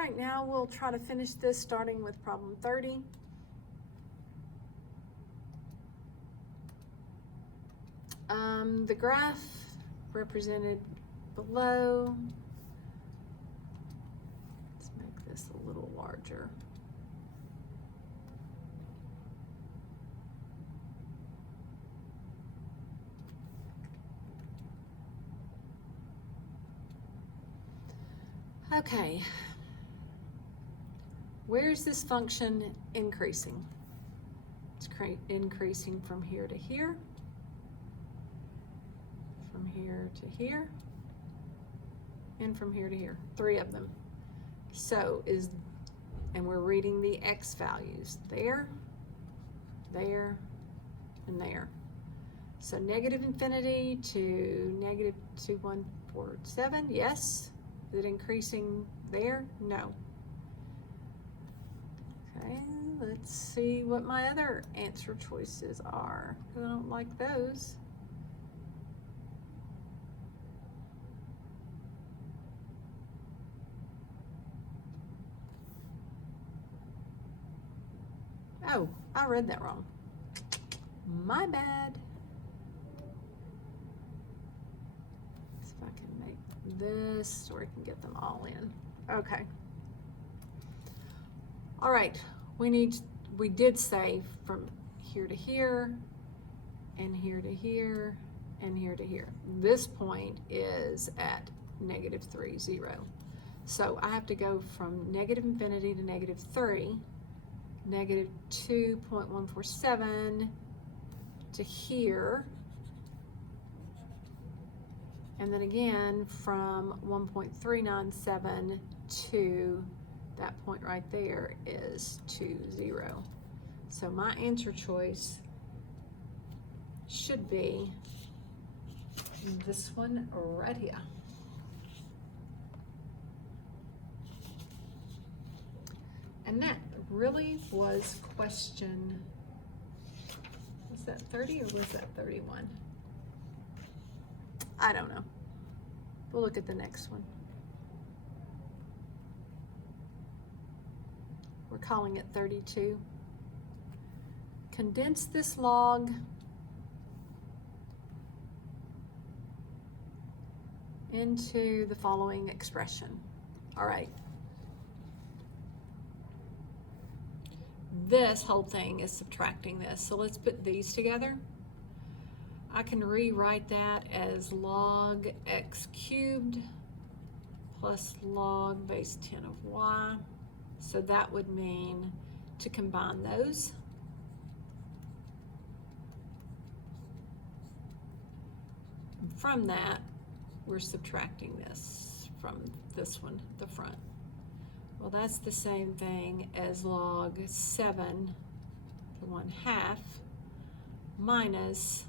right, now we'll try to finish this starting with problem 30. The graph represented below. Let's make this a little larger. Okay, where's this function increasing? It's increasing from here to here, from here to here, and from here to here, 3 of them. So and we're reading the x values there, there, and there. So negative infinity to negative 2147, yes. Is it increasing there? No. Okay, let's see what my other answer choices are. I don't like those. Oh, I read that wrong. My bad. See if I can make this so I can get them all in. Okay. All right, we did say from here to here, and here to here, and here to here. This point is at negative 3, 0. So I have to go from negative infinity to negative 3, negative 2.147 to here, and then again from 1.397 to that point right there is 2, 0. So my answer choice should be this one right here. And that really was question, was that 30 or was that 31? I don't know. We'll look at the next one. We're calling it 32. Condense this log into the following expression. All right. This whole thing is subtracting this. So let's put these together. I can rewrite that as log x cubed plus log base 10 of y. So that would mean to combine those. And from that, we're subtracting this from this one, the front. Well, that's the same thing as log 7 to 1/2 minus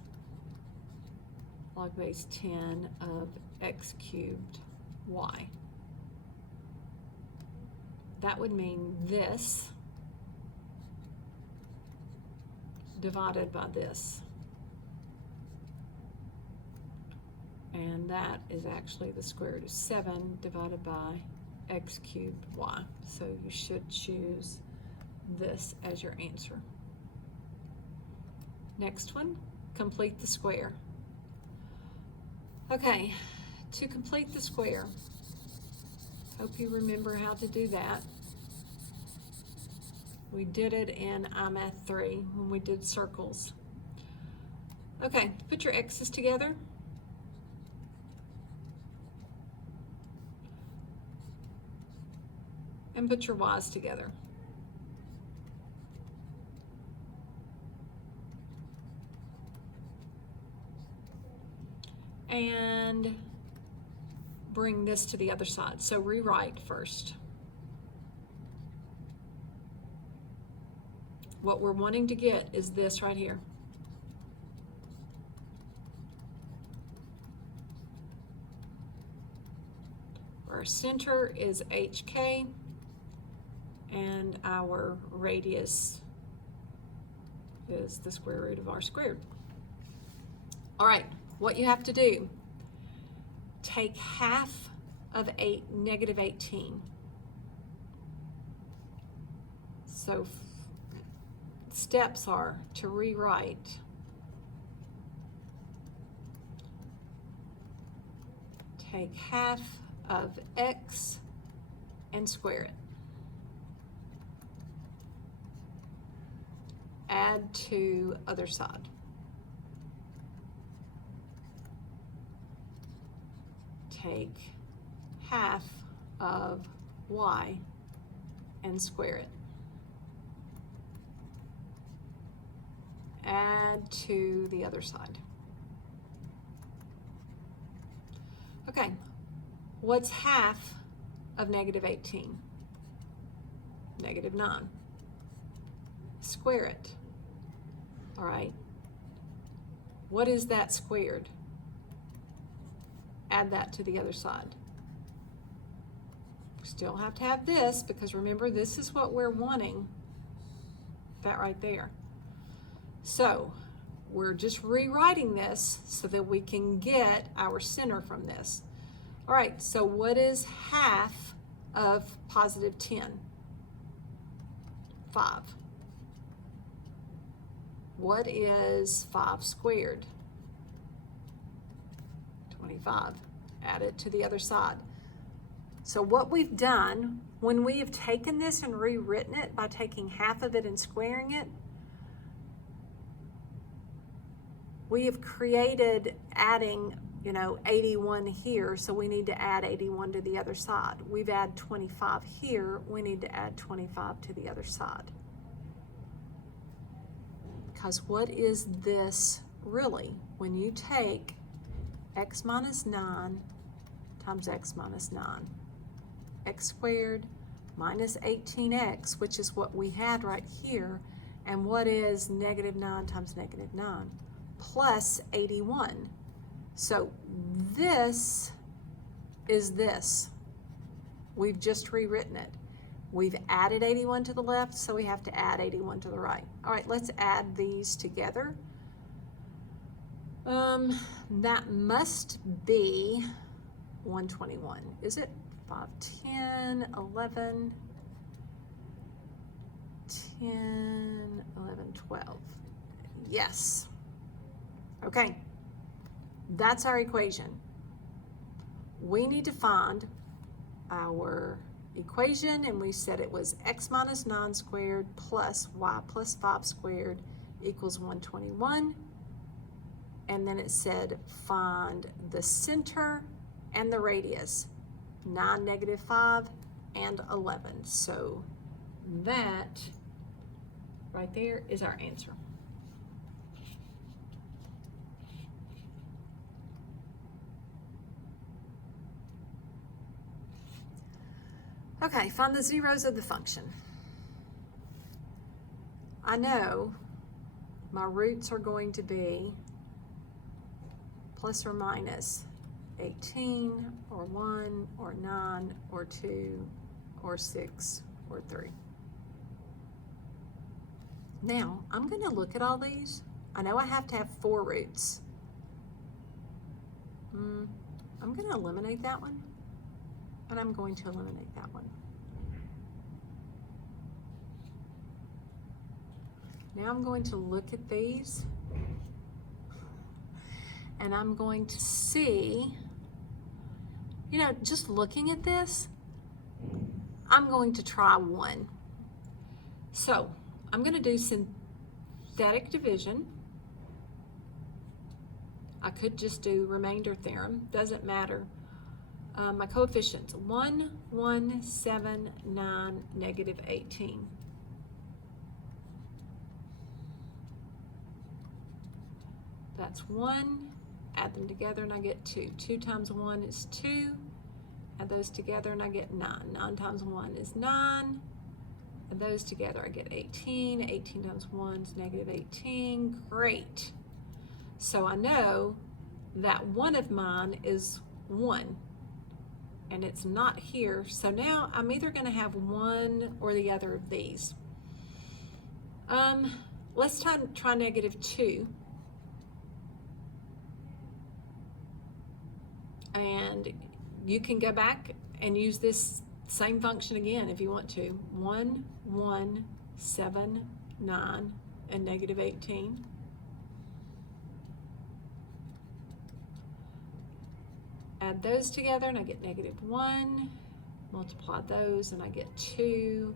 log base 10 of x cubed y. That would mean this divided by this. And that is actually the square root of 7 divided by x cubed y. So you should choose this as your answer. Next one, complete the square. Okay, to complete the square, hope you remember how to do that. We did it in iMath 3 when we did circles. Okay, put your x's together. And put your y's together. And bring this to the other side. So rewrite first. What we're wanting to get is this right here. Our center is HK, and our radius is the square root of r squared. All right, what you have to do, take half of negative 18. So steps are to rewrite take half of x and square it. Add to other side. Take half of y and square it. Add to the other side. Okay, what's half of negative 18? Negative 9. Square it. All right. What is that squared? Add that to the other side. Still have to have this, because remember, this is what we're wanting. That right there. So we're just rewriting this so that we can get our center from this. All right, so what is half of positive 10? 5. What is 5 squared? 25. Add it to the other side. So what we've done, when we have taken this and rewritten it by taking half of it and squaring it, we have created adding, 81 here, so we need to add 81 to the other side. We've added 25 here, we need to add 25 to the other side. Because what is this really? When you take x minus 9 times x minus 9, x squared minus 18x, which is what we had right here, and what is negative 9 times negative 9? Plus 81. So this is this. We've just rewritten it. We've added 81 to the left, so we have to add 81 to the right. All right, let's add these together. That must be 121. Is it? 5, 10, 11, 10, 11, 12. Yes. Okay, that's our equation. We need to find our equation, and we said it was x minus 9 squared plus y plus 5 squared equals 121. And then it said find the center and the radius, 9, negative 5, and 11. So that right there is our answer. Okay, find the zeros of the function. I know my roots are going to be plus or minus 18, or 1, or 9, or 2, or 6, or 3. Now, I'm going to look at all these. I know I have to have 4 roots. I'm going to eliminate that one. And I'm going to eliminate that one. Now I'm going to look at these, and I'm going to see, just looking at this, I'm going to try 1. So I'm going to do synthetic division. I could just do remainder theorem, doesn't matter. My coefficients, 1, 1, 7, 9, negative 18. That's 1, add them together and I get 2. 2 times 1 is 2, add those together and I get 9. 9 times 1 is 9, add those together I get 18. 18 times 1 is negative 18, great. So I know that one of mine is 1. And it's not here, so now I'm either going to have one or the other of these. Let's try negative 2. And you can go back and use this same function again if you want to. 1, 1, 7, 9, and negative 18. Add those together and I get negative 1. Multiply those and I get 2.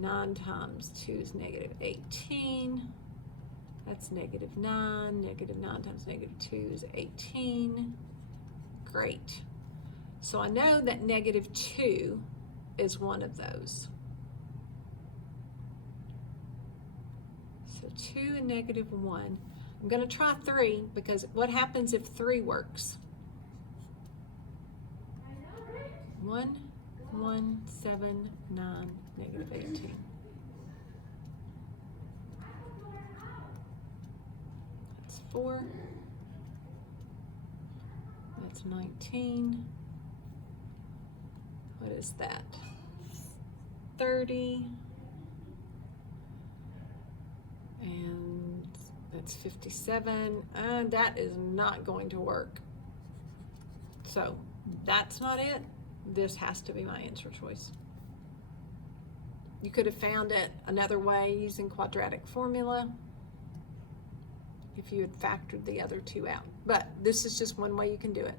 9 times 2 is negative 18. That's negative 9. Negative 9 times negative 2 is 18. Great. So I know that negative 2 is one of those. So 2 and negative 1. I'm going to try 3 because what happens if 3 works? 1, 1, 7, 9, negative 18. That's 4. That's 19. What is that? 30. And that's 57. And that is not going to work. So that's not it. This has to be my answer choice. You could have found it another way using quadratic formula if you had factored the other 2 out. But this is just one way you can do it.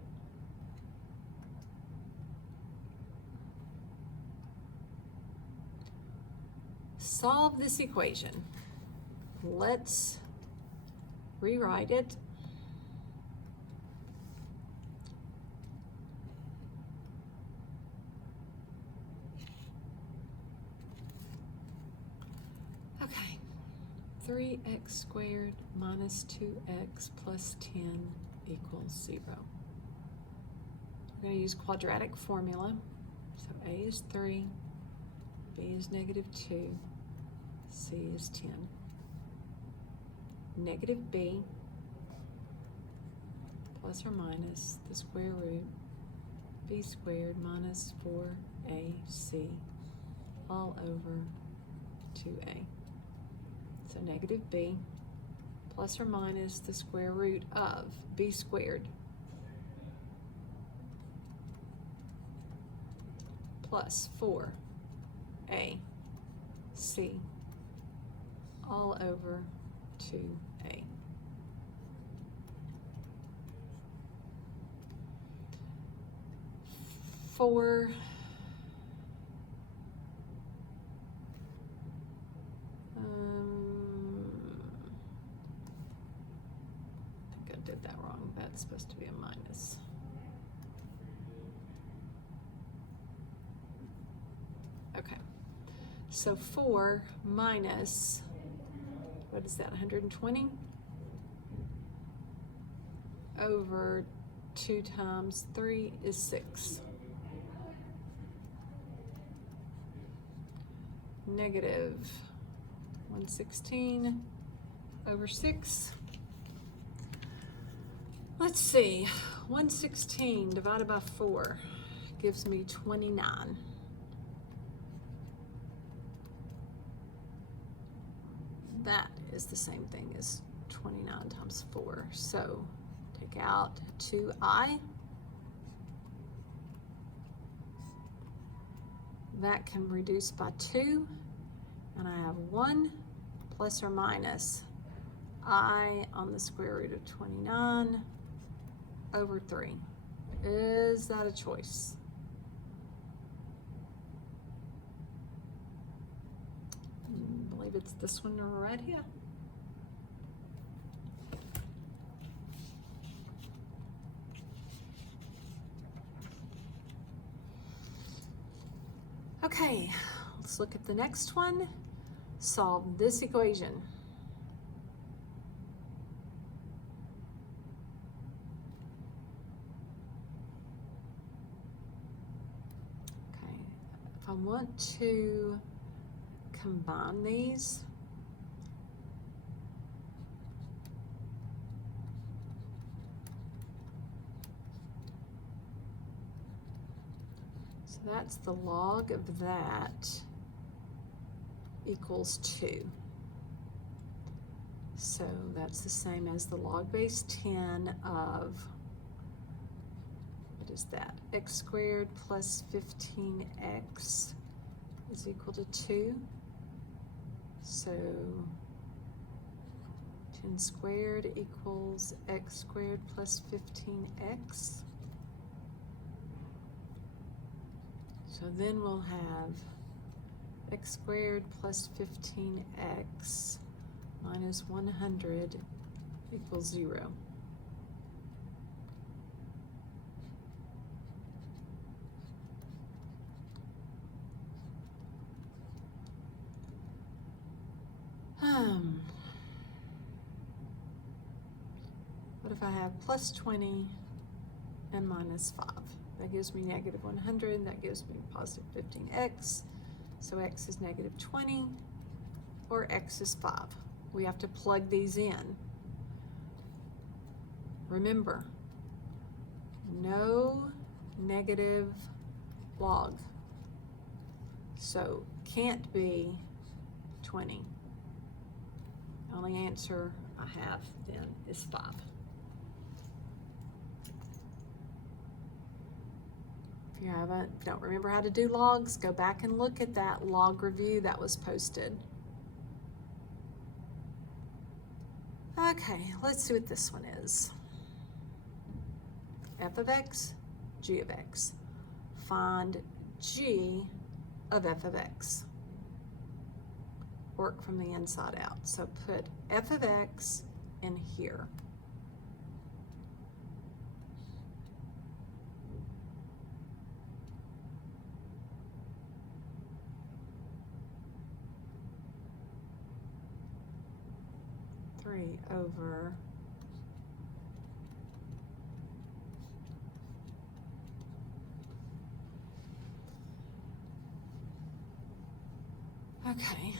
Solve this equation. Let's rewrite it. Okay, 3x squared minus 2x plus 10 equals 0. We're going to use quadratic formula. So a is 3, b is negative 2, c is 10. Negative b plus or minus the square root b squared minus 4ac all over 2a. So negative b plus or minus the square root of b squared plus 4ac all over 2a. For I think I did that wrong. That's supposed to be a minus. Okay, so 4 minus, what is that, 120 over 2 times 3 is 6. Negative 116 over 6. Let's see, 116 divided by 4 gives me 29. That is the same thing as 29 times 4. So take out 2i. That can reduce by 2. And I have 1 plus or minus I on the square root of 29 over 3. Is that a choice? I believe it's this one right here. Okay, let's look at the next one. Solve this equation. Okay, if I want to combine these, so that's the log of that equals 2. So that's the same as the log base 10 of, what is that, x squared plus 15x is equal to 2. So 10 squared equals x squared plus 15x. So then we'll have x squared plus 15x minus 100 equals 0. What if I have plus 20 and minus 5? That gives me negative 100, that gives me positive 15x. So x is negative 20, or x is 5. We have to plug these in. Remember, no negative log. So can't be 20. The only answer I have then is 5. If you don't remember how to do logs, go back and look at that log review that was posted. Okay, let's see what this one is. F of x, g of x. Find g of f of x. Work from the inside out. So put f of x in here. Over okay.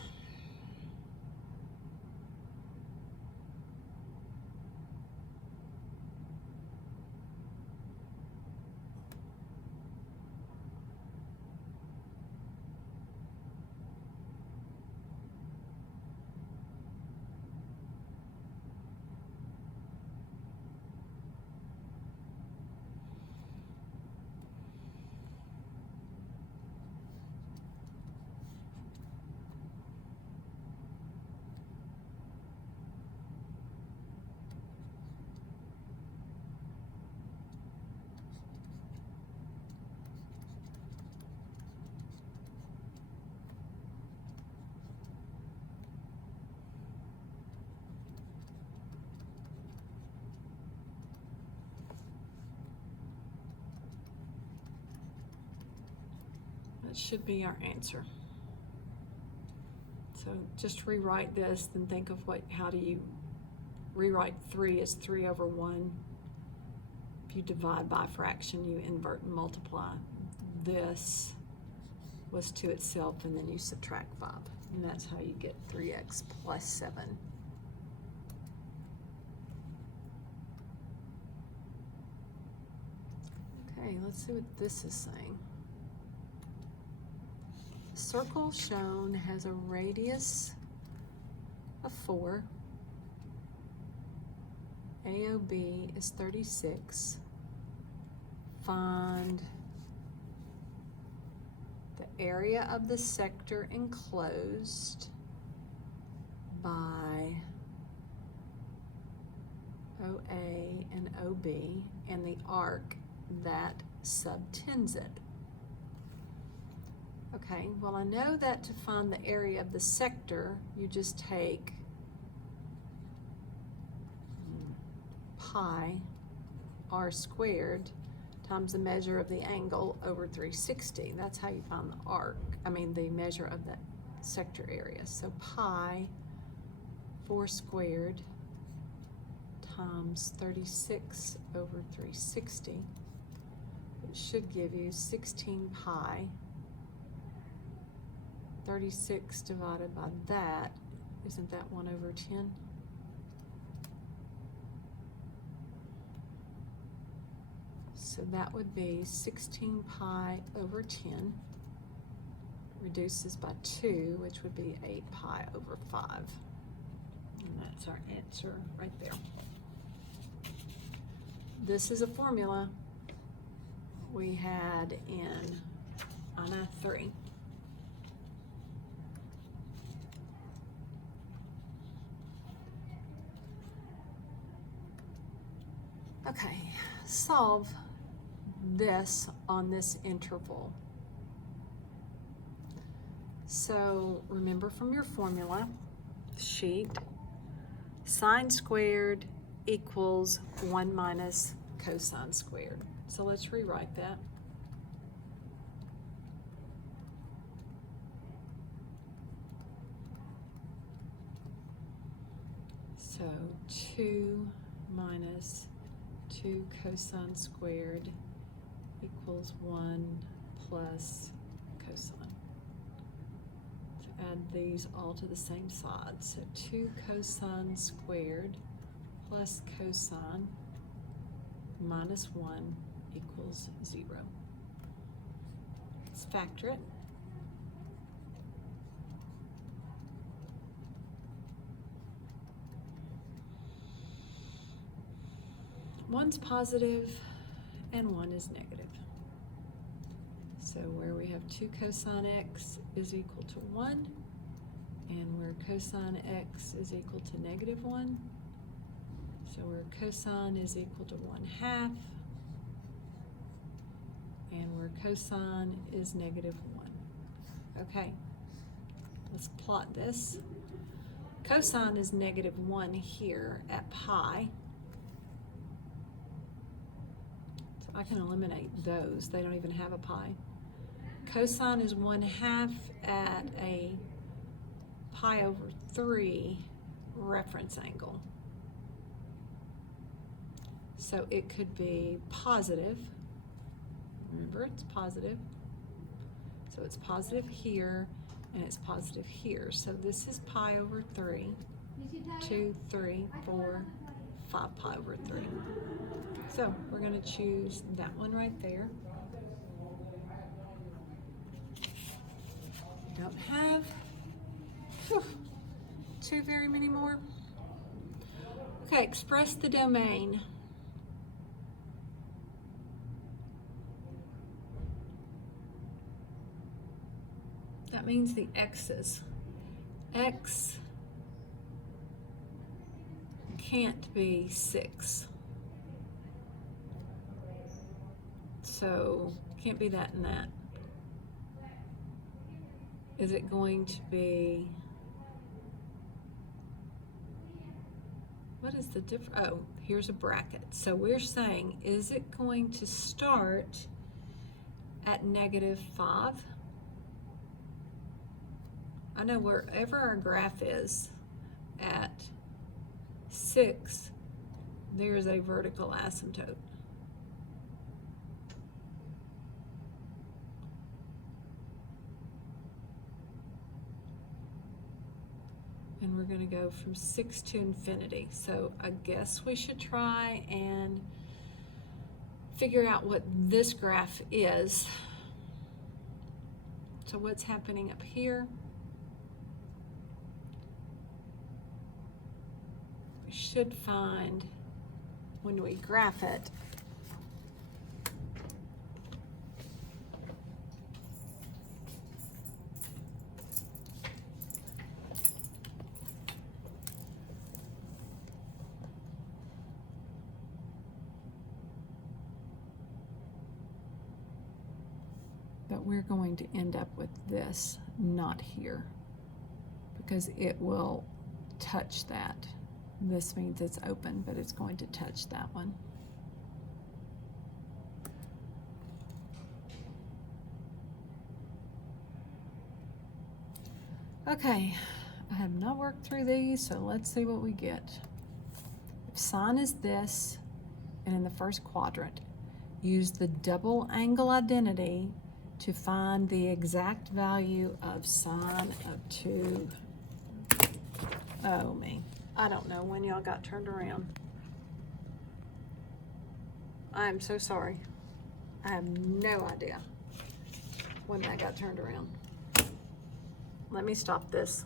That should be our answer. So just rewrite this, then think of how do you rewrite 3 as 3 over 1. If you divide by a fraction, you invert and multiply. This was to itself, and then you subtract 5. And that's how you get 3x plus 7. Okay, let's see what this is saying. The circle shown has a radius of 4. AOB is 36. Find the area of the sector enclosed by OA and OB and the arc that subtends it. Okay, well, I know that to find the area of the sector, you just take pi r squared times the measure of the angle over 360. That's how you find the measure of the sector area. So pi 4 squared times 36 over 360. It should give you 16 pi. 36 divided by that, isn't that 1 over 10? So that would be 16 pi over 10, reduces by 2, which would be 8 pi over 5. And that's our answer right there. This is a formula we had in ANA 3. Okay, solve this on this interval. So remember from your formula sheet, sine squared equals 1 minus cosine squared. So let's rewrite that. So 2 minus 2 cosine squared equals 1 plus cosine. So add these all to the same side. So 2 cosine squared plus cosine minus 1 equals 0. Let's factor it. One's positive and 1 is negative. So where we have 2 cosine x is equal to 1, and where cosine x is equal to negative 1, so where cosine is equal to 1/2, and where cosine is negative 1. Okay, let's plot this. Cosine is negative 1 here at pi. I can eliminate those. They don't even have a pi. Cosine is 1/2 at a pi over 3 reference angle. So it could be positive. Remember, it's positive. So it's positive here and it's positive here. So this is pi over 3, 2, 3, 4, 5 pi over 3. So we're going to choose that one right there. Don't have too very many more. Okay, express the domain. That means the x's. X can't be 6. So can't be that and that. Is it going to be, what is the difference? Oh, here's a bracket. So we're saying, is it going to start at -5? I know wherever our graph is at 6, there's a vertical asymptote. And we're going to go from 6 to infinity. So I guess we should try and figure out what this graph is. So what's happening up here? We should find, when we graph it, but we're going to end up with this, not here, because it will touch that. This means it's open, but it's going to touch that one. Okay, I have not worked through these, so let's see what we get. If sine is this, and in the first quadrant, use the double angle identity to find the exact value of sine of 2. Oh me. I don't know when y'all got turned around. I'm so sorry. I have no idea when that got turned around. Let me stop this.